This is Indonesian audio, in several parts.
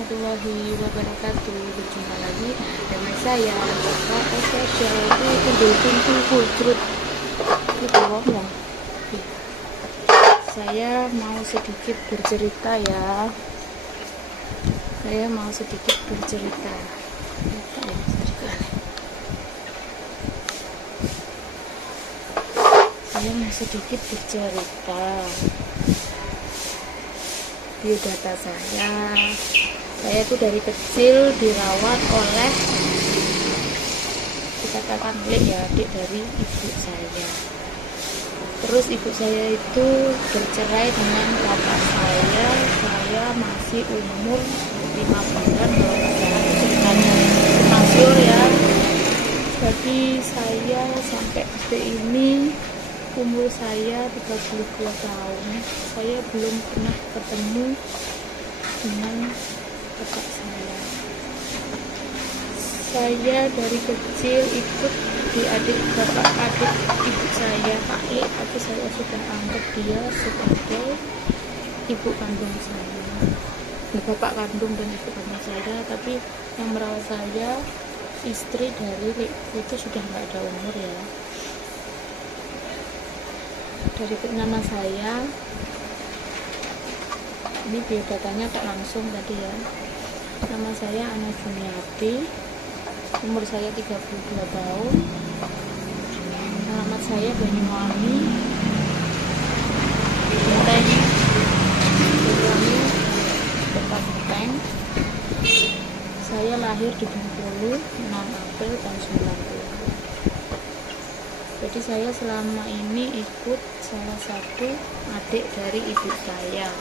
warahmatullahi wabarakatuh. Berjumpa lagi dengan saya Bapak Official. Itu pintu kultur itu ngomong. Saya mau sedikit bercerita ya. Saya mau sedikit bercerita. Saya mau sedikit bercerita. Biodata saya itu dari kecil dirawat oleh, dikatakan ya, adik dari ibu saya. Terus ibu saya itu bercerai dengan bapak saya masih umur 5 bulan ceritanya masyhur ya. Jadi saya sampai detik ini umur saya 32 tahun, saya belum pernah ketemu dengan bapak saya. Saya dari kecil ikut adik ibu saya, Pak I, tapi saya sudah anggap dia sebagai ibu kandung saya. Bapak kandung dan ibu kandung saya, tapi yang merawat saya istri dari itu sudah nggak ada umur ya. Dari nama saya, ini biodatanya kok langsung tadi ya. Nama saya Ana Juniati, umur saya 32 tahun, alamat saya Banyuwangi, Benteng, Banyuwangi, Dekat Benteng. Saya lahir di Bengkulu 6 April tahun 90. Jadi saya selama ini ikut salah satu adik dari ibu saya.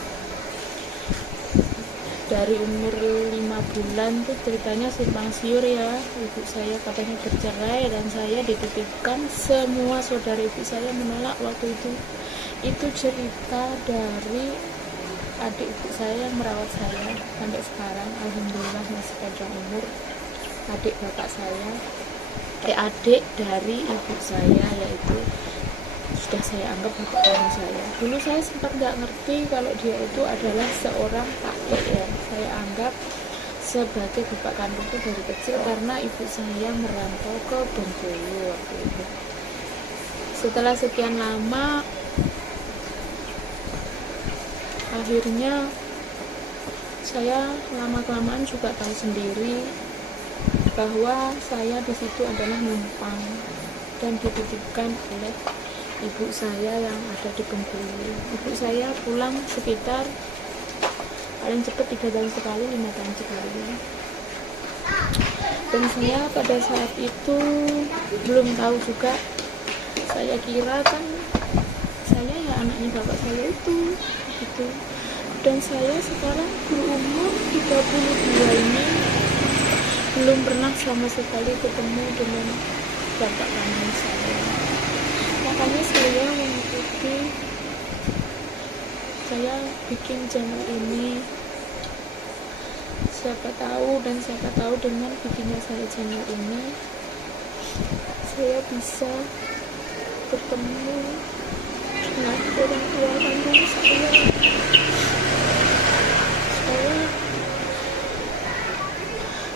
Dari umur 5 bulan tuh ceritanya simpang siur ya. Ibu saya katanya bercerai dan saya dititipkan. Semua saudara ibu saya menolak waktu itu. Itu cerita dari adik ibu saya yang merawat saya sampai sekarang. Alhamdulillah masih panjang umur. Adik bapak saya, adik dari ibu saya, yaitu sudah saya anggap bapak kandung saya. Dulu saya sempat nggak ngerti kalau dia itu adalah seorang kakek ya. Saya anggap sebagai bapak kandung itu dari kecil karena ibu saya merantau ke Bengkulu waktu itu. Setelah sekian lama, akhirnya saya lama-kelamaan juga tahu sendiri bahwa saya di situ adalah numpang dan dititipkan oleh ibu saya yang ada di Bengkulu. Ibu saya pulang sekitar paling cepat 3 tahun sekali, 5 tahun sekali. Dan saya pada saat itu belum tahu juga. Saya kira kan saya ya anaknya bapak saya itu gitu. Dan saya sekarang berumur 32 ini belum pernah sama sekali ketemu dengan bapak kandung saya. Makanya saya mengikuti, saya bikin channel ini. Siapa tahu dengan bikinnya saya channel ini, saya bisa bertemu dengan orang tua kandung saya.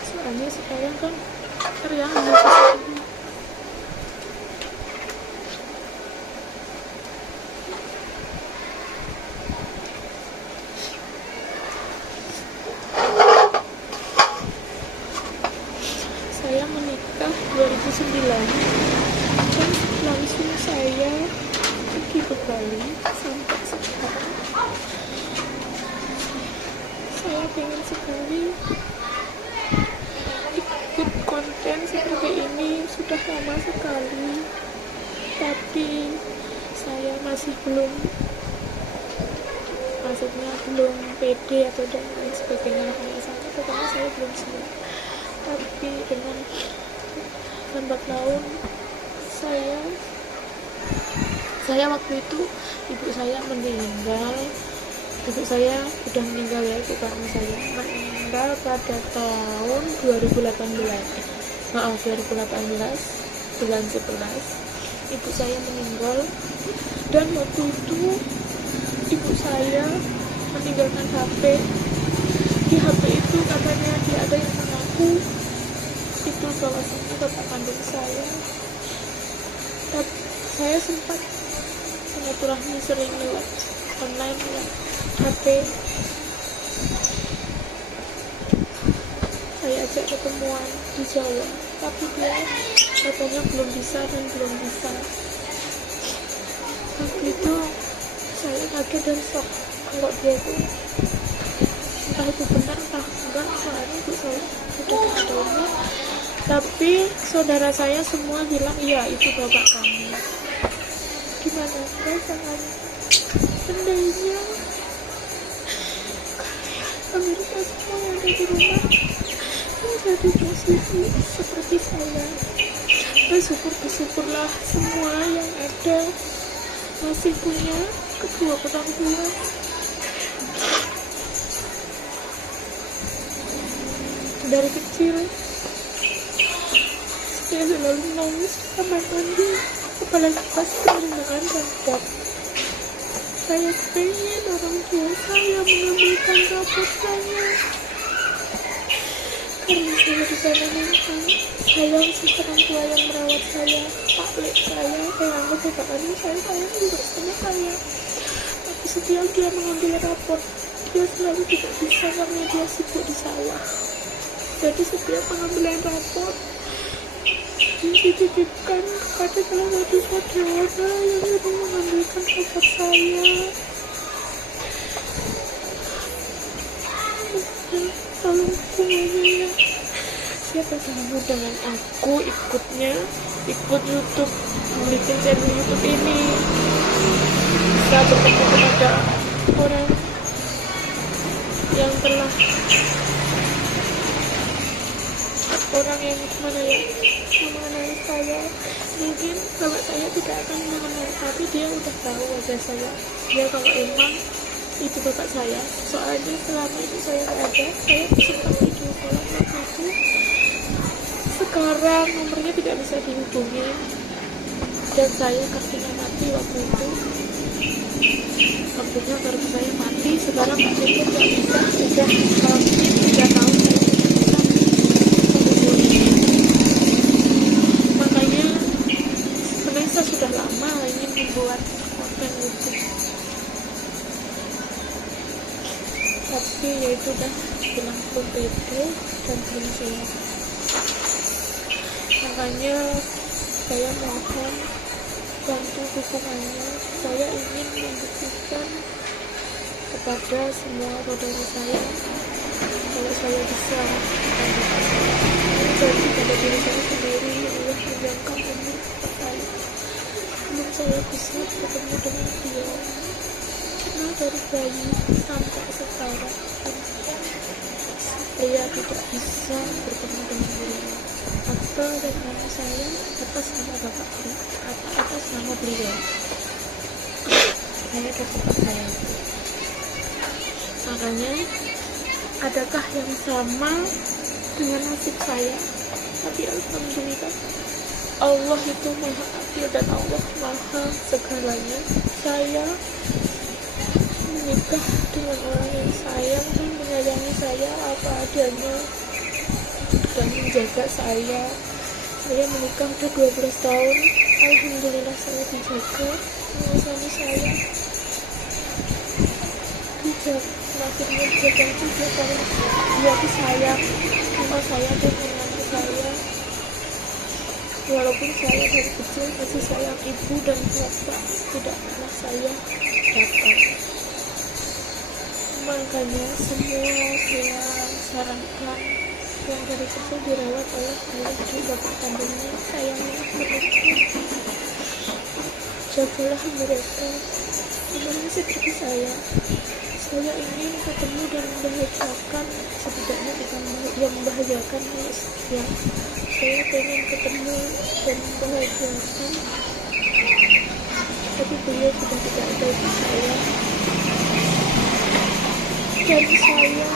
Soalnya sekarang kan teryangan saya menikah 2009 dan langsung saya pergi ke Bali. Sampai sekarang saya pengen sekali ikut konten seperti ini, sudah lama sekali, tapi saya masih belum pede atau dan lain sebagainya. Pokoknya saya belum siap. Tapi dengan lambat laun saya waktu itu ibu saya meninggal. Ibu saya sudah meninggal ya, ibu kandung saya meninggal pada tahun 2018 bulan 11. Ibu saya meninggal dan waktu itu ibu saya meninggalkan HP di HP itu katanya dia ada yang mengaku itu bahwasanya bapak kandung saya. Tapi saya sempat silaturahmi sering lewat online ya, HP. Saya ajak ketemuan di Jawa, tapi dia katanya belum bisa dan belum bisa. Waktu itu saya kaget dan shock kalau dia itu entah itu benar entah enggak, soalnya ibu saya sudah tidak ada umur. Tapi saudara saya semua bilang iya itu bapak kamu. Gimana perasaan seandainya Amerika semua yang ada di rumah menjadi posisi seperti saya. Bersyukurlah semua yang ada masih punya kedua orang tua. Dari kecil saya selalu nangis kamar mandi, apalagi pas penerimaan rapot. Saya pengen orang tua saya mengambilkan rapot saya, karena saya di sana memang sayang sama orang tua yang merawat saya, Pak Lek saya anggap bapak kandung saya sayang juga sama saya. Tapi setiap dia mengambil rapot, dia selalu tidak bisa karena dia sibuk di sawah. Jadi setiap pengambilan rapot dititipkan kepada salah satu saudara yang sering mengambilkan rapot saya. Tolong semuanya, siapa sanggup dengan aku ikut YouTube, bikin channel YouTube ini, bisa bertemu kepada orang yang telah yang mana ya mengenai saya. Mungkin kalau saya tidak akan mengenal, tapi dia udah tahu wajah saya. Dia kalau emang itu bapak saya, soalnya selama itu saya nggak ada, saya sempat video call waktu itu. Sekarang nomornya tidak bisa dihubungi dan saya kartunya mati waktu itu. Akhirnya kartu saya mati. Sekarang Pak Tito nggak bisa, sudah mungkin 3 tahun saya sudah lama ingin membuat konten YouTube, tapi yaitu udah bilang belum pede dan belum siap. Makanya saya mohon bantu dukungannya. Saya ingin membuktikan kepada semua saudara saya kalau saya bisa jadi pada diri saya sendiri yang menyangka umur saya. Belum saya bisa bertemu dengan dia, karena dari bayi sampai sekarang saya tidak bisa bertemu dengan beliau. Atas nama saya, atas nama bapak beliau, atas nama beliau, saya dan bapak saya. Makanya adakah yang sama dengan nasib saya? Tapi alhamdulillah Allah itu maha adil dan Allah maha segalanya. Saya menikah dengan orang yang sayang dan menyayangi saya apa adanya dan menjaga saya. Saya menikah udah 12 tahun. Alhamdulillah saya dijaga oleh suami saya. Akhirnya dijaga juga karena dia disayang sama saya dan anak saya. Walaupun saya dari kecil masih sayang ibu dan bapak tidak pernah saya dapat. Makanya semua saya sarankan yang dari kecil dirawat oleh ayah dan bapak kandungnya, sayanglah mereka, jagalah mereka. Sebenarnya seperti saya ingin ketemu dan membahagiakan, setidaknya bukan yang membahagiakan ya. Saya pengen ketemu dan membahagiakan, tapi beliau sudah tidak ada di saya. Dan saya,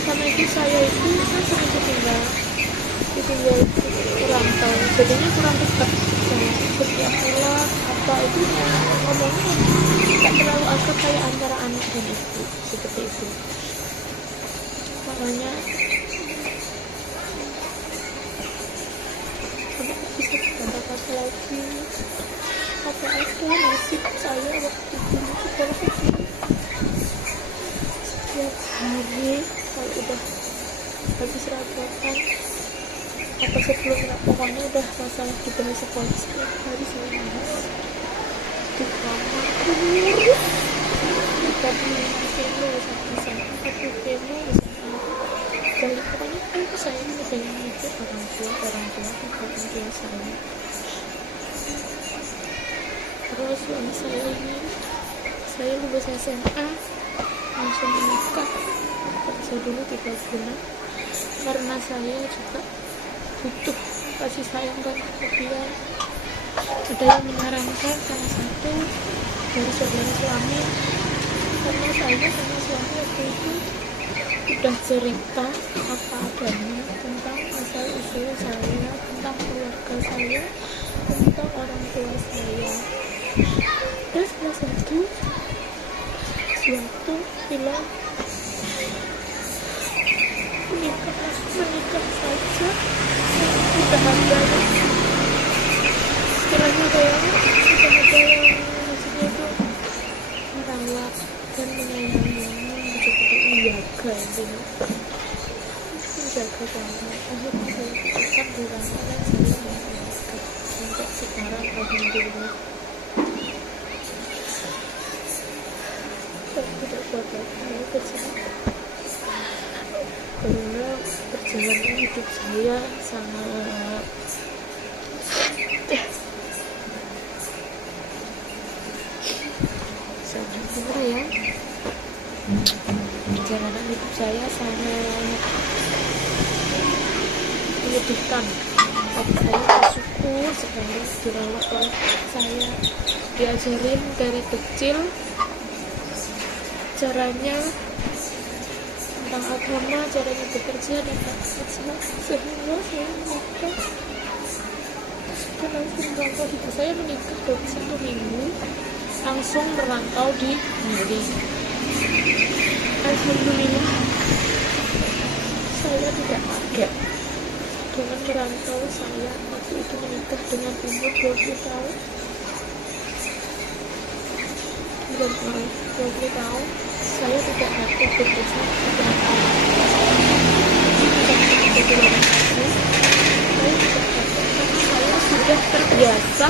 karena itu saya itu kan sering ditinggal kurang tahu, jadinya kurang dekat. Setiap pulang apa itu ngomongnya tak terlalu akrab kayak antara anak dan ibu. seperti itu. Makanya apa bisa kata-kata lagi, apa ada nasib saya waktu itu seperti itu. Setiap hari kalau udah habis rapotan apa sebelum pokoknya udah masalah dibahas sekolah, setiap hari saya nangis di kamar terus. Kita beli kemo sama saya, aku kemo sama dan pokoknya aku saya ini pengen itu orang tua saya. Terus suami saya ini, saya lulus SMA langsung menikah kerja dulu 3 bulan karena saya juga butuh kasih sayang dan perhatian. Ada yang menyarankan salah satu dari saudara suami, karena saya sama suami waktu itu udah cerita apa adanya tentang asal usul saya, tentang keluarga saya, tentang orang tua saya. Dan salah satu bilang menikah saja udah ada istilahnya kayak udah ada yang maksudnya itu merawat dan menyayangi, seperti menjaga intinya, menjaga banget. Akhirnya saya pikirkan berapa dan saya menikah sampai sekarang alhamdulillah. Saya tidak kuat lagi kecil karena perjalanan hidup saya sangat gimana ya, perjalanan hidup saya sangat menyedihkan. Tapi saya bersyukur sekali dirawat oleh saya, diajarin dari kecil caranya tentang agama, caranya bekerja dan sehingga saya menikah dan langsung merantau. Ibu saya menikah baru 1 minggu langsung merantau di Bali. Alhamdulillah saya tidak kaget dengan merantau. Saya waktu itu menikah dengan umur 20 tahun 20 tahun. Saya tidak kaget bekerja dengan saya tidak kaget karena saya sudah terbiasa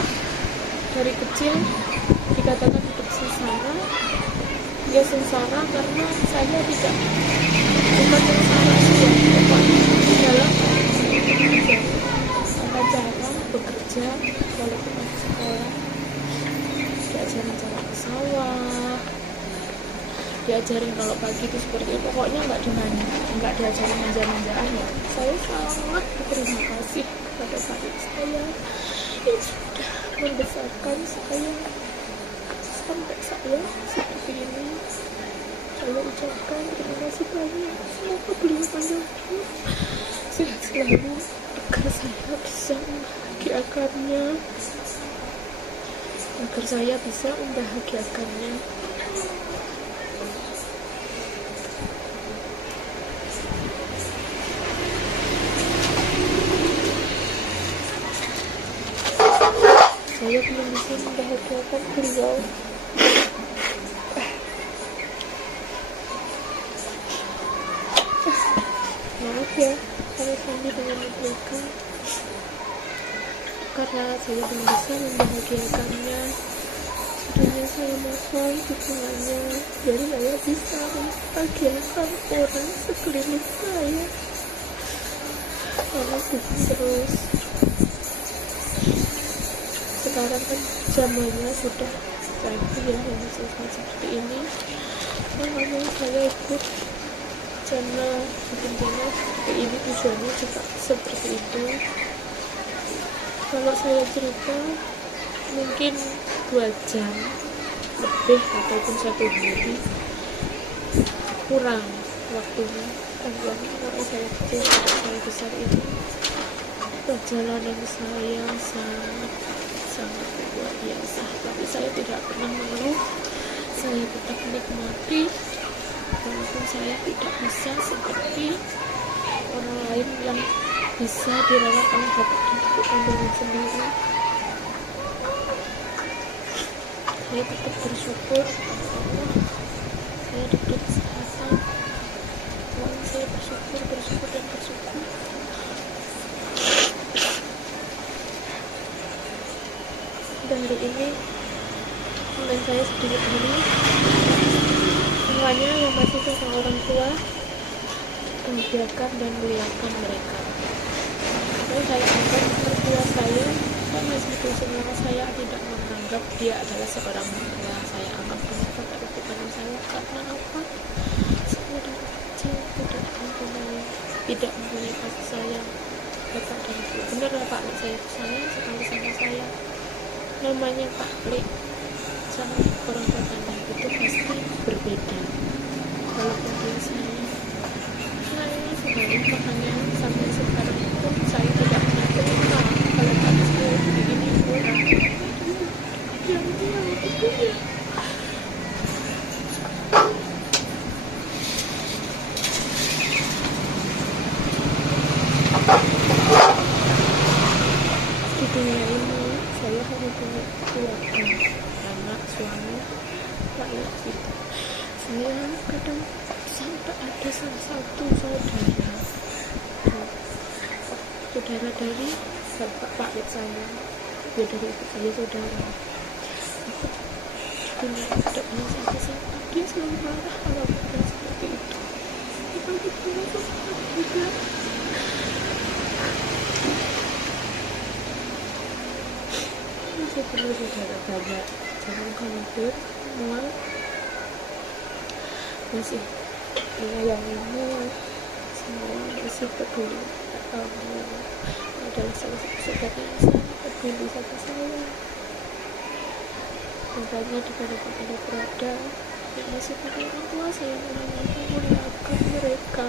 dari kecil dikatakan hidup sengsara. Ya sengsara karena saya tidak bukan sengsara sih ya, dalam cara bekerja walaupun masih sekolah, diajarin cara ke sawah, diajarin kalau pagi itu seperti itu, pokoknya nggak diajarin manja-manjaan ya. Saya sangat berterima kasih kepada kakek saya yang sudah membesarkan saya sampai saya seperti ini. Saya ucapkan terima kasih banyak. Semoga beliau panjang umur, sehat selalu, agar saya bisa membahagiakannya, agar saya bisa membahagiakannya. Saya belum bisa membahagiakan beliau. Maaf ya kalau kami dengan mereka, karena saya belum bisa membahagiakannya. Sebenarnya saya mohon dukungannya biar saya bisa membahagiakan orang sekeliling saya. Tolong dukung terus. Sekarang kan zamannya sudah canggih ya, yang seperti ini. Makanya saya ikut channel, bikin channel seperti ini, tujuannya juga seperti itu. Kalau saya cerita mungkin 2 jam lebih ataupun 1 hari kurang waktunya. Kalau saya kecil sampai saya besar ini, perjalanan saya sangat luar biasa, tapi saya tidak pernah mengeluh. Saya tetap menikmati walaupun saya tidak bisa seperti orang lain yang bisa dirawat oleh bapak dan ibu kandungnya sendiri. Saya tetap bersyukur pada Allah, saya diberi kesehatan. Selalu saya bersyukur dan bersyukur. Dan hari ini konten saya sedikit ini, semuanya yang masih sama orang tua, bahagiakan dan muliakan mereka. Lalu saya anggap mertua saya, dan meskipun semua saya tidak menganggap dia adalah seorang mertua, saya anggap dia bapak ibu kandung saya. Karena apa? Saya dari kecil tidak mempunyai kasih sayang bapak dan ibu. Benar lah Pak Lik, saya sayang sekali sama saya. Namanya Pak Lik sama orang tua kandung itu pasti berbeda. Walaupun dia sayang sekali, makanya sampai sekarang pun saya tidak pernah terima kalau Pak saya begini orang. Itu ya. Di dunia ini saya hanya punya keluarga, anak, suami, Pak Lik gitu. Saya kadang sampai ada salah satu saudara dari bapak Pak Lik saya, ya dari ibu saya saudara. Aku tidak punya siapa-siapa, dia selalu marah kalau bukan seperti itu. Bukan itu juga. Masih perlu saudara banyak, jangan khawatir, semua masih menyayangimu, semua masih peduli. Kamu adalah salah satu saudara yang sangat peduli sama saya. Makanya dimanapun Anda berada, yang masih punya orang tua, saya muliakan mereka.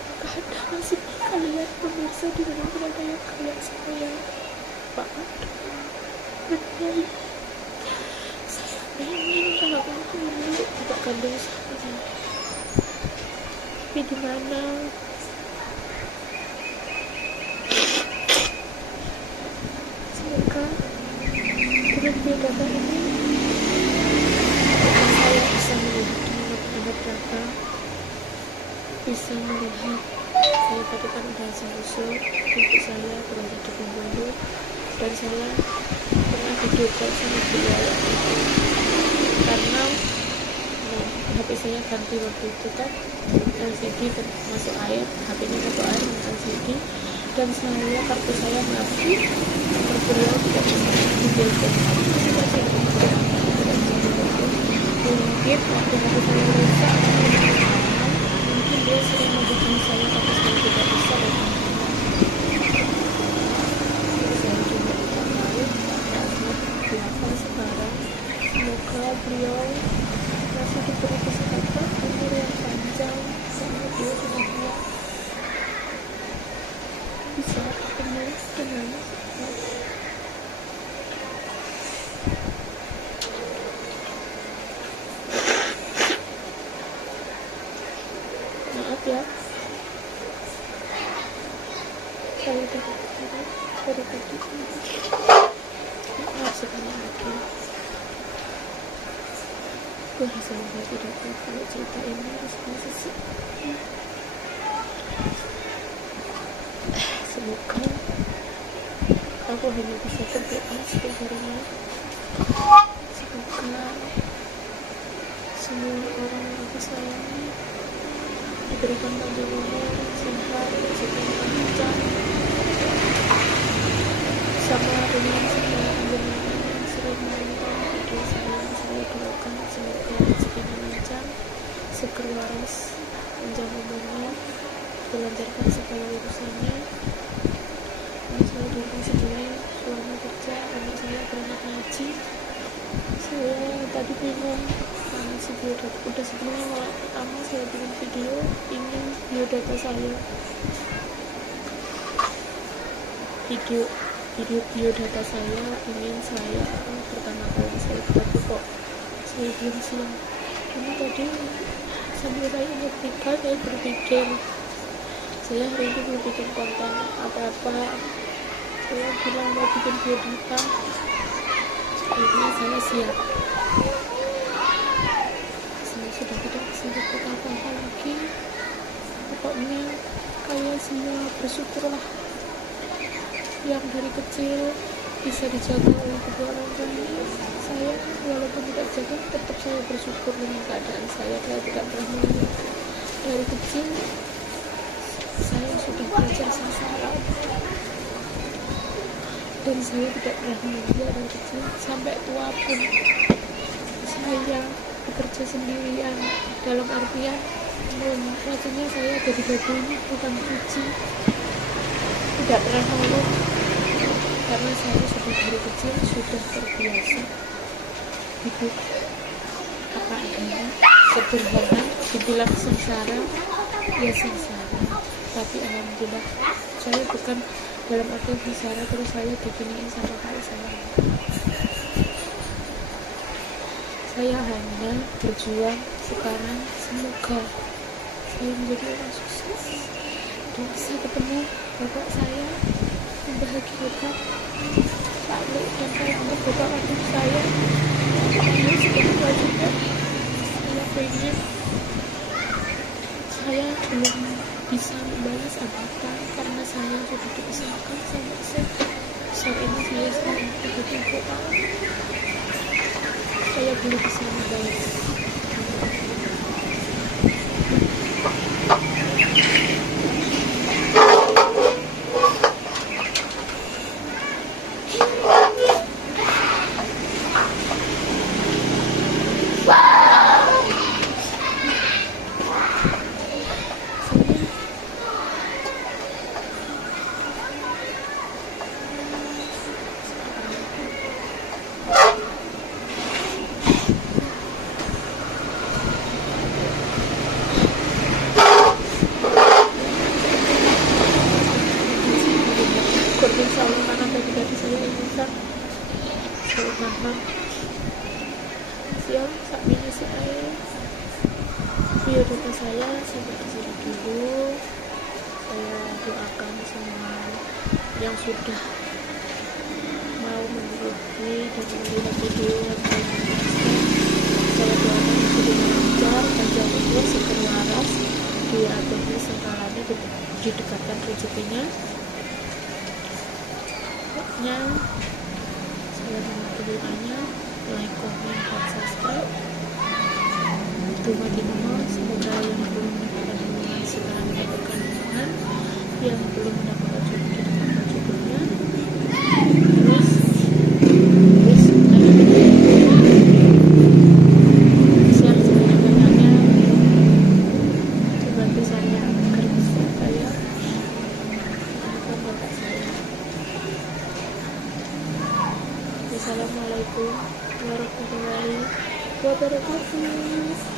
Maka Anda masih kalian pemirsa dimanapun Anda yang kayak saya, Pak, benar. Saya ingin kalau aku dulu tidak kandung saya, tapi di mana? Semoga dengan pidato ini saya bisa melihat dimanapun Anda berada, bisa melihat saya tadi kan udah saya usul ibu saya berada di Bengkulu, dan saya pernah video call sama beliau karena HP saya ganti waktu itu kan LCD masuk air, HP-nya masuk air dengan LCD, dan saya kartu saya mati, beliau tidak bisa video call. Mungkin waktu HP saya rusak, mungkin dia sering menghubungi saya tapi saya tidak bisa. Saya juga tidak tahu berapa sekarang. Semoga beliau masih diberi kesehatan, umur yang panjang, sampai dia sudah bisa ketemu dengan maaf ya, saya dari tadi maaf sekali lagi. Gue rasanya tidak tahu kalau cerita ini harus masih semoga aku hanya bisa berdoa setiap harinya. Semoga semua orang yang aku sayangi diberikan panjang umur, sehat, rezeki yang lancar, sama dengan semua penjenengan yang sering menonton video saya doakan semoga rezekinya lancar, seger waras, panjang umurnya, dilancarkan segala urusannya. Saya doakan segala suami kerja, anak saya berangkat ngaji. Saya tadi bingung si biodata, udah sebelumnya malah pertama saya bikin video ingin biodata saya, video biodata saya ingin saya pertama kali saya, tapi kok saya belum siap. Karena tadi sambil saya nyetrika, saya berpikir saya hari ini mau bikin konten apa-apa. Saya bilang mau bikin biodata, akhirnya saya siap. Saya sudah tidak sibuk apa-apa lagi. Pokoknya kalian semua bersyukurlah yang dari kecil bisa dijaga oleh kedua orang tua ini. Saya walaupun tidak jaga, tetap saya bersyukur dengan keadaan saya. Saya tidak pernah mengeluh. Dari kecil saya sudah belajar sangsara dan saya tidak pernah mengeluh dari kecil. Sampai tua pun saya bekerja sendirian, dalam artian maksudnya saya jadi babunya, bukan kucing. Tidak pernah mengeluh karena saya sudah dari kecil sudah terbiasa hidup apa adanya, sederhana. Dibilang sengsara ya sengsara, tapi alhamdulillah saya bukan dalam arti sengsara terus saya diginiin sama kali saya hanya berjuang sekarang. Semoga saya menjadi orang sukses dan bisa ketemu bapak saya, membahagiakan Pak Lek dan kawan-kawan bapak kandung saya. Ini sudah kewajiban saya pengen. Saya belum bisa membalas apa-apa karena saya sudah dipisahkan sama saat ini. Saya sedang 30 tahun, saya belum bisa membalas. Insya Allah karena tadi saya ingat saya paham siang saat ini saya biodata saya sampai di sini dulu. Saya doakan semua yang sudah mau mengikuti dan melihat video yang saya menjelaskan. Saya doakan video lancar, panjang umur, seger waras, diaturnya segalanya, didekatkan rezekinya. Saya mengakhiri hanya like, comment, dan subscribe. Terima kasih. Semoga yang belum mendapatkan hubungan segera mendapatkan hubungan, yang belum mendapatkan jodoh didapatkan jodohnya. Terus share sebanyak-banyaknya, dibantu saya agar bisa saya menemukan bapak saya. Assalamualaikum warahmatullahi wabarakatuh.